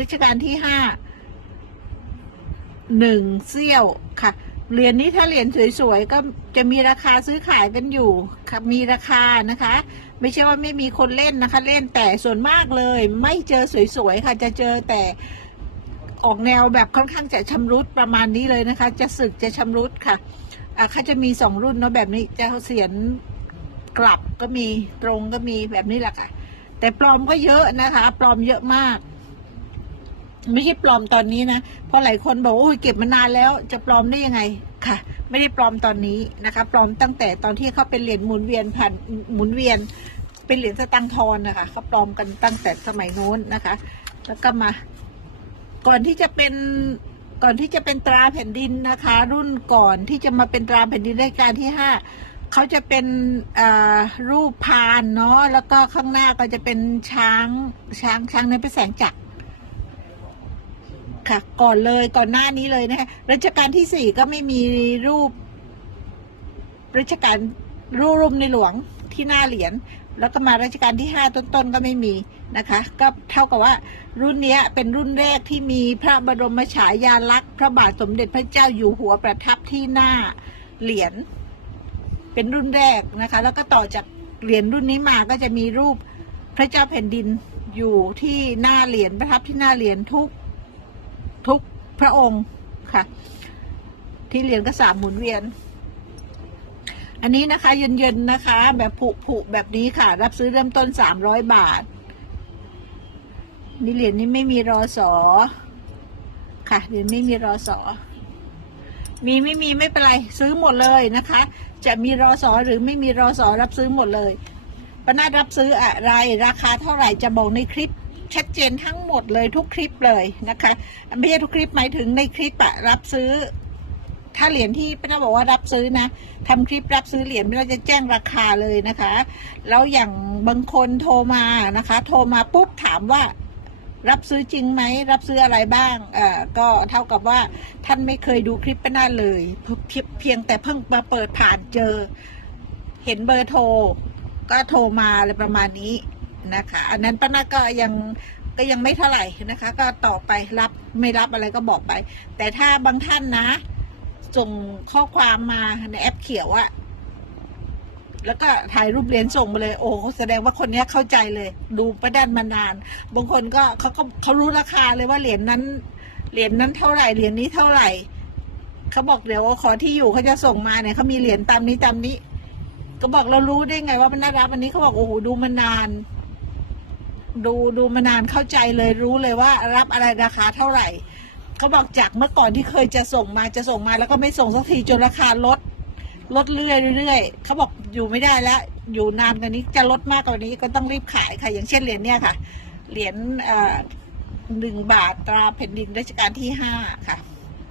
รัชกาลที่ห้าหนึ่งเซี่ยวค่ะเหรียญนี้ถ้าเหรียญสวยๆก็จะมีราคาซื้อขายกันอยู่ค่ะมีราคานะคะ ไม่ใช่ว่าไม่มีคนเล่นนะคะ เล่นแต่ส่วนมากเลย ไม่เจอสวยๆค่ะ จะเจอแต่ออกแนวแบบค่อนข้างจะชำรุดประมาณนี้เลยนะคะ จะสึกจะชำรุดค่ะอะเขาจะมีสองรุ่นเนาะแบบนี้จะเสียนกลับก็มีตรงก็มีแบบนี้แหละค่ะ แต่ปลอมก็เยอะนะคะ ปลอมเยอะมาก ไม่ใช่ปลอมตอนนี้นะ เพราะหลายคนบอกโอ้ยเก็บมานานแล้วจะปลอมได้ยังไงค่ะ ไม่ได้ปลอมตอนนี้นะคะ ปลอมตั้งแต่ตอนที่เขาเป็นเหรียญหมุนเวียนผ่านหมุนเวียน เป็นเหรียญสตังทอนนะคะเขาปลอมกันตั้งแต่สมัยโน้นนะคะ แล้วก็มา ก่อนที่จะเป็นก่อนที่จะเป็นตราแผ่นดินนะคะ รุ่นก่อนที่จะมาเป็นตราแผ่นดินรัชกาลที่ห้าเขาจะเป็นรูปพานเนาะแล้วก็ข้างหน้าก็จะเป็นช้างช้างช้างนั้นเป็นแสงจักร ค่ะ ก่อนเลยก่อนหน้านี้เลยนะคะรัชกาลที่สี่ก็ไม่มีรูปรัชกาลรูปรูปในหลวงที่หน้าเหรียญแล้วก็มารัชกาลที่ห้าต้นๆ ก็ไม่มีนะคะ ก็เท่ากับว่ารุ่นนี้เป็นรุ่นแรกที่มีพระบรมฉายาลักษณ์ พระบาทสมเด็จพระเจ้าอยู่หัวประทับที่หน้าเหรียญเป็นรุ่นแรกนะคะ แล้วก็ต่อจากเหรียญรุ่นนี้มาก็จะมีรูปพระเจ้าแผ่นดินอยู่ที่หน้าเหรียญประทับที่หน้าเหรียญทุก พระองค์ค่ะ ที่เหรียญกระสาบหมุนเวียน อันนี้นะคะ เย็นๆนะคะ แบบผุผุๆแบบนี้ค่ะ รับซื้อเริ่มต้นสามร้อยบาท นี่เหรียญนี้ไม่มีรอสอค่ะเหรียญไม่มีรอสอมีไม่มีไม่เป็นไรซื้อหมดเลยนะคะ จะมีรอสอหรือไม่มีรอสอรับซื้อหมดเลยปนาดรับซื้ออะไร ราคาเท่าไหร่จะบอกในคลิป ชัดเจนทั้งหมดเลยทุกคลิปเลยนะคะไม่ใช่ทุกคลิปหมายถึงในคลิปอะรับซื้อ ถ้าเหรียญที่ป้านาบอกว่ารับซื้อนะทำคลิปรับซื้อเหรียญเราจะแจ้งราคาเลยนะคะ แล้วอย่างบางคนโทรมานะคะ โทรมาปุ๊บถามว่ารับซื้อจริงไหม รับซื้ออะไรบ้างเอ่อก็เท่ากับว่าท่านไม่เคยดูคลิปป้านาเลยเพียเพียงแต่เพิ่งมาเปิดผ่านเจอ เห็นเบอร์โทร ก็โทรมาอะไรประมาณนี้ นะคะ อันนั้นป้านาก็ยังก็ยังไม่เท่าไหร่นะคะ ก็ต่อไปรับไม่รับอะไรก็บอกไป แต่ถ้าบางท่านนะ ส่งข้อความมาในแอปเขียวอะแล้วก็ถ่ายรูปเหรียญส่งมาเลย โอ้แสดงว่าคนนี้เข้าใจเลย ดูประดันมานาน บางคนก็เขาก็เขารู้ราคาเลยว่าเหรียญนั้น เหรียญนั้นเท่าไหร่เหรียญนี้เท่าไหร่เขาบอกเดี๋ยวขอที่อยู่เขาจะส่งมาเนี่ยเขามีเหรียญตามนี้ตามนี้ ก็บอกเรารู้ได้ไงว่ามันน่ารับอันนี้เขาบอกโอ้โหดูมานาน ดูดูมานานเข้าใจเลยรู้เลยว่ารับอะไรราคาเท่าไหร่เขาบอกจากเมื่อก่อนที่เคยจะส่งมาจะส่งมาแล้วก็ไม่ส่งสักทีจนราคาลดลดเรื่อยเรื่อยเขาบอกอยู่ไม่ได้แล้วอยู่นานกว่านี้จะลดมากกว่านี้ก็ต้องรีบขายค่ะ อย่างเช่นเหรียญเนี่ยค่ะ เหรียญหนึ่งบาทตราแผ่นดินรัชกาลที่ห้าค่ะ